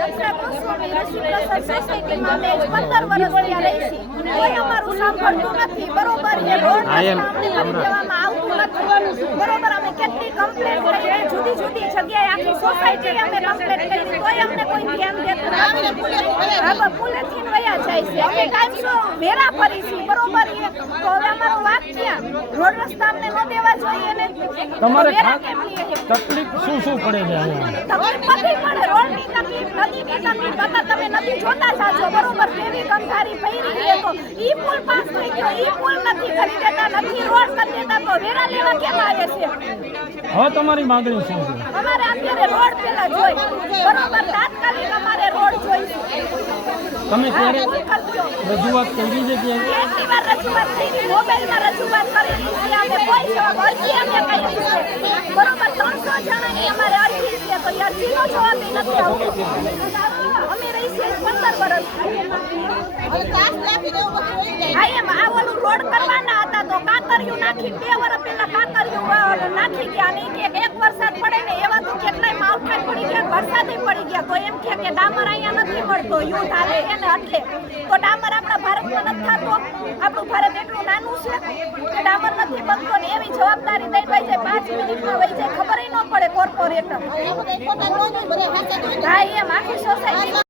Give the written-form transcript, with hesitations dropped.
દક્ષા ગોસ્વામી ઋષિપ્રસાદ સોસાયટીમાં અમે 15 વર્ષથી આ રહી છીએ. કોઈ અમારું સાંભળતું નથી. બરોબર એ રોડ દેવામાં આવતું નથી. બરોબર અમે કેટલી કમ્પ્લેન્ટ કરી, જુદી જુદી જગ્યાએ આખી સોસાયટી અમે કમ્પ્લેન્ટ કરી, તોય અમને કોઈ ધ્યાન દેતું નથી. હવે પુલેથી વયા જાય છે. અમે ટાઈમ શો વેરા ફરી છીએ. બરોબર તો હવે અમારો વાત ક્યાં? રોડ રસ્તા અમને ન દેવા જોઈએ ને. તમારે વેરા કેમ લઈએ છે? તકલીફ શું પડે છે અહીંયા? તકલીફ નથી પડે. રોડની તકલીફ, નદીની તકલીફ. અત્યારે તમે નદી જોતા જાજો. બરોબર કેવી કંઠારી પડી છે. તો ઈ પુલ પાસ થઈ ગયો, ઈ પુલ નથી કરી દેતા, નથી રોડ કરી દેતા, તો વેરા લેવા કેમ આવે છે? હવે તમારી માંગણી શું છે? અમારે અત્યારે રોડ પેલા જોઈ. બરોબર તાત્કાલિક અમારે રોડ જોઈ. તમે ત્યારે પુલ કરજો. રજૂઆત કરી છે કે કેટલી વાર રજૂઆત થઈ ગઈ, મોબાઈલમાં રજૂઆત કરેલી છે. અમે કોઈ જવાબ અરજી અમે કરી છે. બરોબર 300 જણાની અમારે અરજી છે, તો એ અરજીનો જવાબ નથી આવતો. અમે રહી છીએ 15 વર્ષ. હા એમ આ ઓલું રોડ કરવાના હતા તો કાતરિયું નાખી 2 વર્ષ પહેલા કાતરિયું નાખી ગયા. અને કે એક વરસાદ પડે ને એવા તો કેટલાય માવઠા પડી ગયા, વરસાદે પડી ગયા. તો એમ કે ડામર અહીંયા નથી મળતો, યુદ્ધ હાલે એને એટલે. તો ડામર આપણા ભારતમાં નથી થતો. આપણું ભારત એટલું નાનું છે કે ડામર નથી બનતો ને એવી જવાબદારી દઈ વઈ જાય. 5 મિનિટમાં વઈ જાય, ખબર ન પડે કોર્પોરેટર. હા એમ આખી સોસાયટી